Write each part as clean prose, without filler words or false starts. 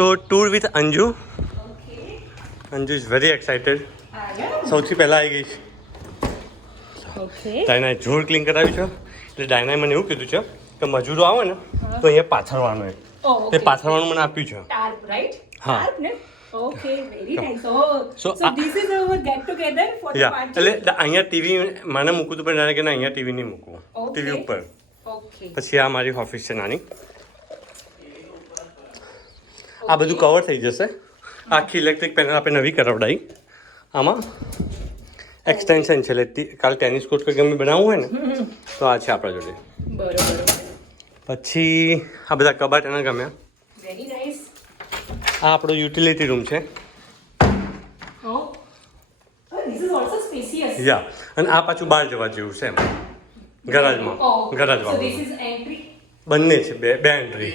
તો tour with Anju. Anju is very excited. સૌથી પહેલાં આવી ગઈ છે. ડાયનાએ જોર ક્લીન કરાવ્યું છે. એટલે ડાયનાએ મને એવું કીધું છે કે મજૂરો આવે ને તો અહીંયા પાથરવાનું હોય. તે પાથરવાનું મને આપ્યું છે. હા. Okay, very nice. So this is our get together for the party. એટલે અહીંયા ટીવી મને મૂકવું હતું પણ કે ના અહીંયા ટીવી નહીં મૂકવું. ટીવી ઉપર. Okay. પછી આ મારી ઓફિસ છે નાની. આ બધું કવર થઈ જશે. આખી ઇલેક્ટ્રિક પેનલ આપણે નવી કરાવડાવી. આમાં એક્સટેન્શન છે એટલે કાલ ટેનિસ કોર્ટ કે ગમે બનાવવું હોય ને તો આ છે આપણા જોડે. બરોબર. પછી આ બધા કબાટ એના ગમ્યા. Very nice. આ આપણો યુટિલિટી રૂમ છે. Oh, this is also spacious. યા અને આ પાછું બહાર જવા જેવું છે એમ ગરાજમાં. So ગરાજમાં this is entry. બંને છે બે એન્ટ્રી.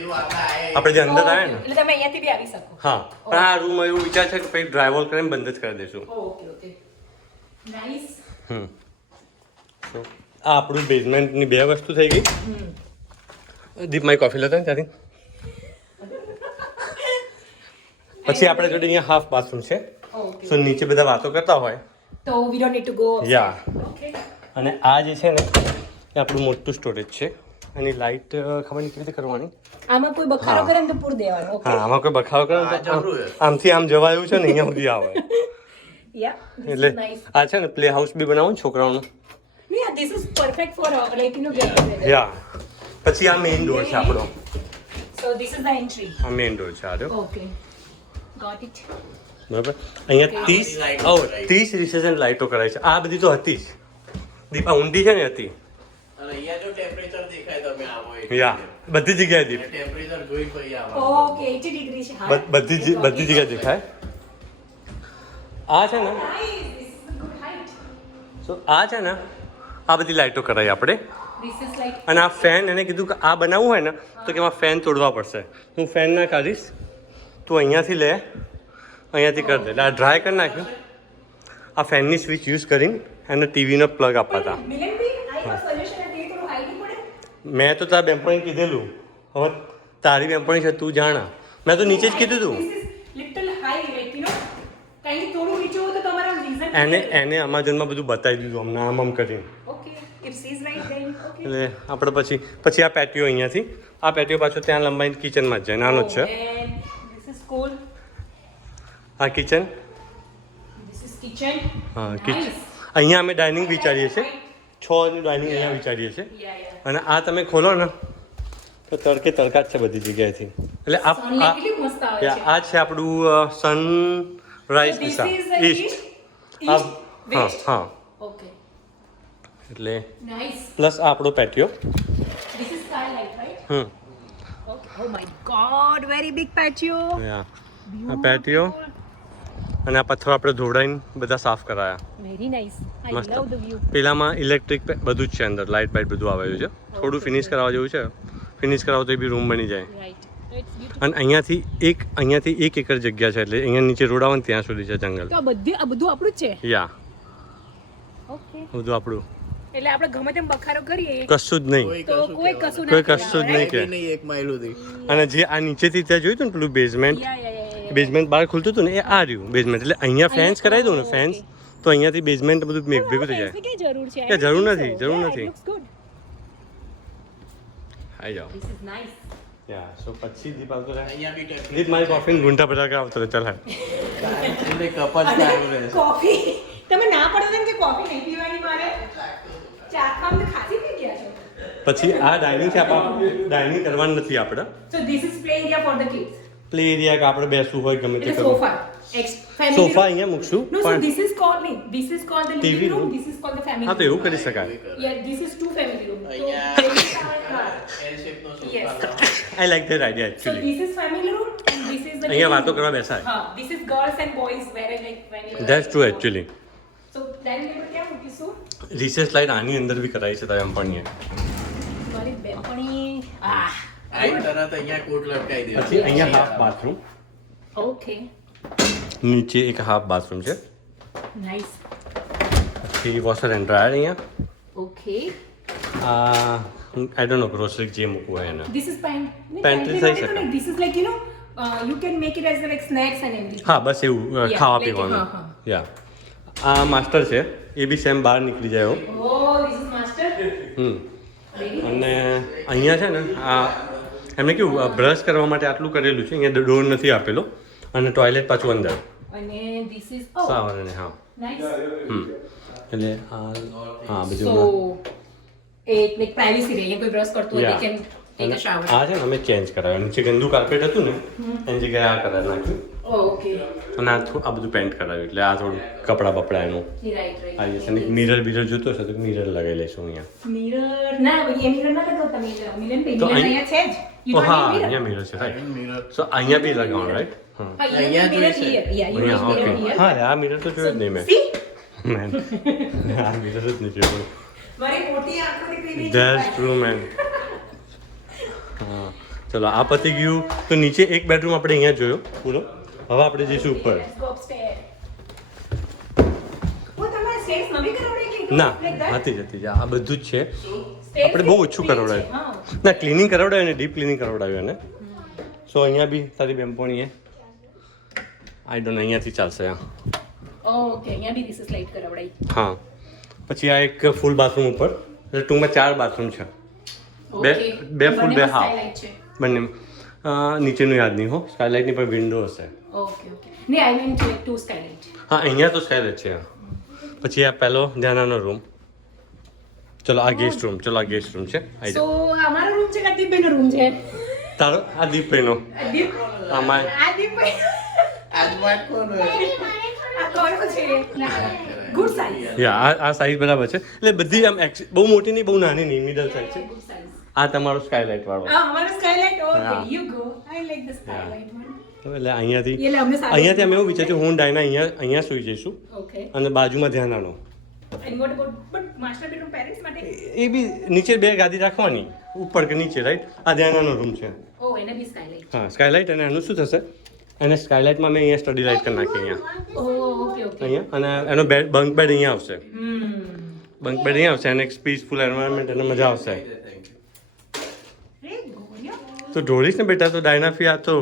આપણે જે અંદર આવે ને એટલે તમે અહીંયાથી બી આવી શકો. હા પણ આ રૂમ એવું વિચાર છે કે પછી ડ્રાઈવર કરીને બંધ જ કરી દઈશું. Okay, okay. Nice. તો આ આપણું બેઝમેન્ટની બે વસ્તુ થઈ ગઈ. દીપ મારી કોફી લેતા ને ત્યાંથી. પછી આપણે જોડે અહીંયા હાફ બાથરૂમ છે. Okay. સો નીચે બધા વાતો કરતા હોય So we don't need to go outside. Yeah Okay. અને આ જે છે ને એ આપણું મોટું સ્ટોરેજ છે. એની લાઇટ ખબર નહીં કેવી રીતે કરવાની. આમાં કોઈ બખારો કરે ને તો પૂર દેવાનો. Okay. હા આમાં કોઈ બખાવ કરે ને તો આમથી આમ જવાયું છે ને અહીંયા સુધી આવે. Yeah. This એટલે is nice. આ છે ને પ્લે હાઉસ બી બનાવું ને છોકરાઓનું. Yeah, this is perfect for like get together. યા પછી આ મેઇન ડોર છે આપણો. So this is the entry. આ મેઇન ડોર છે આ રહ્યો. Okay. Got it. બરાબર અહીંયા 30 રિસેસન લાઇટો કરાય છે. આ બધી તો હતી જ. દીપા ઊંડી છે ને હતી. અને અહીંયા જો ટેમ્પરેચર દેખાય તમે આવો યા બધી જગ્યાએ દીપ. ટેમ્પરેચર જોઈ પછી આવો. Okay, 80 degree છે. હા. બધી જગ્યાએ દેખાય. આ છે ને Nice. This is a good height. સો આ છે ને આ બધી લાઇટો કરાવી આપણે. This is like અને આ ફેન એને કીધું કે આ બનાવવું હોય ને તો કે એમાં ફેન તોડવા પડશે. હું ફેન ના કાઢીશ તું અહીંયાથી લે અહીંયાથી કરી દે. એટલે આ ડ્રાય કરી નાખ્યું. આ ફેનની સ્વિચ યુઝ કરીને એને ટીવીનો પ્લગ આપવા હતા. Milan bhi, I have a solution at it થોડું height પડે. મેં તો તારા બેનપણી કીધેલું. હવે તારી બેનપણી છે તું જાણા. મેં તો નીચે જ કીધું હતું. This is little high, like you know. કારણ કે થોડું નીચે હોય તો તમારા reason. એને અમાઝોનમાં બધું બતાવી દીધું હમણાં આમ કરીને. Okay, if she's right then okay. એટલે આપણે પછી આ પેટીઓ અહીંયાથી આ પેટીઓ પાછો ત્યાં લંબાઈને કિચનમાં જ જાય. નાનો જ છે. And this is cool. આ કિચન. This is kitchen. હા Nice. કિચન. અહીંયા અમે ડાઇનિંગ વિચારીએ છીએ. 6 ડાઇનિંગ અહીંયા વિચારીએ છીએ. Yeah, yeah. અને આ તમે ખોલો ને તો તડકે તડકા જ છે બધી જગ્યાએથી. એટલે Sunlight કેટલી મસ્ત આવે છે. આ છે આપણું sunrise So this Disha is East. east, હા west. હા Okay. એટલે Nice. પ્લસ આ આપણો પેટીઓ. This is skylight, right? Hmm Okay. Oh my God, very big patio. યા આ પેટીઓ અને આ પથ્થર આપણે ધોવડાઈને બધા સાફ કરાયા. Very nice. I મસ્ત. love the view. પેલામાં ઇલેક્ટ્રિક બધું જ છે અંદર. લાઇટ બાઇટ બધું આવેલું છે. થોડું ફિનિશ કરાવવા જેવું છે. ફિનિશ કરાવો તો એ બી રૂમ બની જાય. Right. It's beautiful. અને અહીંયાથી 1 એકર જગ્યા છે એટલે અહીંયા નીચે રોડ આવે ને ત્યાં સુધી છે જંગલ. તો આ બધું આપણું જ છે. યા Okay. બધું આપણું. એટલે આપણે ગમે તેમ બખારો કરીએ કશું જ નહીં. તો કોઈ કશું કોઈ ના કશું જ નહીં કે. નહીં 1 માઇલ સુધી. અને જે આ નીચેથી ત્યાં જોયું હતું ને પેલું બેઝમેન્ટ Yeah. બેઝમેન્ટ બહાર ખુલતું હતું ને એ આ રહ્યું બેઝમેન્ટ. એટલે અહીંયા ફેન્સ કરાવી દઉં ને ફેન્સ તો અહીંયાથી બેઝમેન્ટ બધું ભેગું થઈ જાય. કે જરૂર છે. કે જરૂર નથી, જરૂર નથી. It looks good. આવી જાઓ. This is nice. યા સો પછી દીપ આવતો રહે. અહીંયા બી ટેમ્પરેચર દીપ મારી કોફીને ગુંઠા બધા આવતો રહે. ચાલ એટલે કપલ સારું રહેશે. કોફી તમે ના પડો ને કે કોફી નહીં પીવાની મારે ચા ખામ તો ખાસી પી ગયા છો. પછી આ ડાઇનિંગ છે. આપણે ડાઇનિંગ કરવાનું નથી આપણે. So this is play area for the kids. Play area કે આપણે બેસવું હોય ગમે તે એટલે કરવું. sofa. Family sofa room. અહીંયા મૂકશું No, so પણ this is called the TV living room. room. This is called the family હા તો room. એવું કરી શકાય. Yeah, this is 2 family room. So અહીંયા there is our- L shape નો Yes. Sofa. I like that idea So actually. this is family room and this is the અહીંયા living વાતો room. કરવા બેસાય. This is girls and boys where like when you that's true actually. So then we ક્યાં મૂકીશું? Recess light આની અંદર બી કરાવી છે તારે એમ પણ મારી બેપણી આ તરત અહીંયા કોટ લટકાઈ દે. પછી અહીંયા હાફ બાથરૂમ. Okay. નીચે એક હાફ બાથરૂમ છે. Nice. પછી વોશર એન્ડ ડ્રાયર અહીંયા. Okay. I don't know grocery જે મૂકવું હોય એને. This is pantry. Pantry થઈ શકે. This is like, you know, you can make it as like snacks and everything. હા બસ એવું Yeah, ખાવા like, પીવાનું હા, હા. યા આ માસ્ટર છે એ બી સેમ બહાર નીકળી જાય એવો. Oh, this is master. અને અહીંયા છે ને આ એમને કેવું બ્રશ કરવા માટે આટલું કરેલું છે, અહીંયા ડોર નથી આપેલો અને ટોયલેટ પાછું અંદર. અને this is oh, સાવર અને હા nice. એટલે હા So, બીજું એક like privacy રહે. અહીંયા કોઈ બ્રશ કરતું હોય, they can take a shower. આ છે ને અમે ચેન્જ કરાવ્યું, નીચે ગંદુ કાર્પેટ હતું ને એની જગ્યાએ આ કરાવી નાખ્યું Oh, okay. અને આ બધું પેન્ટ કરાવ્યું એટલે આ થોડું કપડાં બપડા એનું Right, right. આવી જશે. અને મિરર બિરર જોતો હશે તો મિરર લગાવી લઈશું અહીંયા. Mirror ના ભાઈ, એ mirror ના લગાવતા mirror. Mirror ને તો mirror અહીંયા છે જ. You ઓ don't હા need mirror. અહીંયા મિરર છે રાઈટ. મિરર સો અહીંયા બી લગાવવાનું રાઈટ. હા હા, you need અહીંયા mirror જોઈશે. here. Yeah, you need અહીંયા mirror ઓકે here. હા આ મિરર તો જોયો જ નહીં મેં. See? મેન આ મિરર જ નહીં જોયો. મારી મોટી આંખો નીકળી ગઈ. That's true man. હા ચલો આ પતી ગયું. તો નીચે એક બેડરૂમ આપણે અહીંયા જોયો પૂરો. હવે આપણે જઈશું ઉપર. Let's go upstairs. ઓ તમારે stairs નવી કરાવડાવી કે ના like that? હતી જ હતી આ બધું જ છે. Stairs આપણે બહુ બી ઓછું clean કરાવડાવ્યું. છે, હા. ના ક્લિનિંગ કરાવડાવ્યું ને ડીપ ક્લિનિંગ કરાવડાવ્યું ને. સો અહીંયા બી તારી બેનપણીએ આઈ ડોન્ટ અહીંયાથી ચાલશે હા. Oh, okay. અહીંયા બી this is light કરાવડાવી. હા પછી આ એક ફૂલ બાથરૂમ ઉપર એટલે ટૂંકમાં 4 બાથરૂમ છે. બે Okay. બે ફૂલ બે બંનેમાં હાફ skylight છે. બંને નીચેનું યાદ નહીં હો. સ્કાયલાઇટની પણ વિન્ડો હશે. Okay, okay. નહીં, I meant like two skylight. હા અહીંયા તો સ્કાયલાઇટ છે. પછી આ પહેલો ધ્યાનાનો રૂમ. ચલો આ ગેસ્ટ રૂમ. ચલો આ ગેસ્ટ રૂમ છે. આઈ So, જાઓ. અમારો રૂમ છે કે દીપભાઈનો રૂમ છે? તારો આ દીપભાઈનો આમાં આ દીપભાઈ. આજમાં કોણ આ કોનો છે? Good size. યા આ સાઈઝ બરાબર છે. એટલે બધી આમ બહુ મોટી નહીં બહુ નાની નહીં મિડલ સાઈઝ છે. Good size. આ તમારો સ્કાયલાઇટ વાળો. Ah, અમારો skylight. Okay, હા. you go. I like the skylight one. એટલે અહીંયાથી એટલે અમને સારું અહીંયાથી અમે એવું વિચાર્યું હું ડાયના અહીંયા સુઈ જઈશું Okay. અને બાજુમાં ધ્યાનાનો. And what about but master bedroom parents માટે? એ બી નીચે 2 ગાદી રાખવાની ઉપર કે નીચે રાઈટ. આ ધ્યાનાનો રૂમ છે. Oh, એને બી skylight. હા સ્કાયલાઇટ અને આનું શું થશે એને સ્કાયલાઇટમાં મેં અહીંયા સ્ટડી લાઇટ કરી નાખી અહીંયા Oh, okay, okay. અહીંયા અને એનો બેડ બંક બેડ અહીંયા આવશે. Hmm. બંક બેડ અહીંયા આવશે અને એક પીસફુલ એન્વાયરમેન્ટ એને મજા આવશે. Hey, Goria. તો ઢોળીશ ને બેટા તો ડાયનાફી આ તો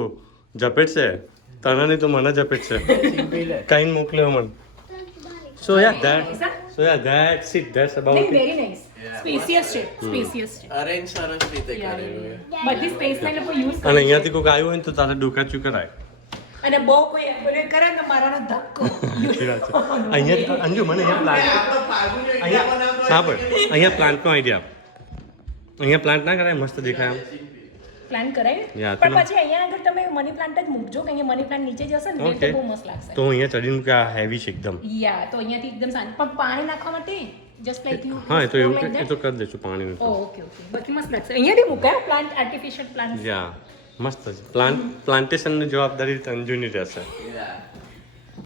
ઝપેટશે તને નહીં તો મને ઝપેટશે. કાંઈ મોકલ્યો મને. સો that's it that's Like, about very nice. Spacious છે. Spacious છે. અરેન્જ સરસ રીતે કરેલું છે. બધી સ્પેસ ને લોકો યુઝ અને અહીંયાથી કોઈક આવ્યું હોય ને તો તારે ડોકાચું કરાય. અને બહુ કોઈ બોલે કરે ને મારાનો ધક્કો. સાચી વાત છે. અહીંયા અંજુ મને અહીંયા પ્લાન્ટ અહીંયા સાંભળ અહીંયા પ્લાન્ટનો આઈડિયા અહીંયા પ્લાન્ટ ના કરાય મસ્ત દેખાય આમ. પ્લાન કરાય Yeah, પણ તમે- પછી અહીંયા આગળ તમે મની પ્લાન્ટ જ મૂકજો કે અહીંયા મની પ્લાન્ટ નીચે જશે ને એટલે Okay. બહુ મસ્ત લાગશે. તો અહીંયા ચડીને કે આ હેવી છે એકદમ. યા તો અહીંયાથી એકદમ શાંત પણ પાણી નાખવા માટે જસ્ટ લાઈક યુ હા એ તો એવું એ તો કરી દઈશું પાણીનું તો. ઓકે ઓકે બાકી મસ્ત લાગશે અહીંયા બી મુકાય પ્લાન્ટ આર્ટિફિશિયલ પ્લાન્ટ યા મસ્ત છે પ્લાન્ટેશનની જવાબદારી અંજુની રહેશે. Yeah.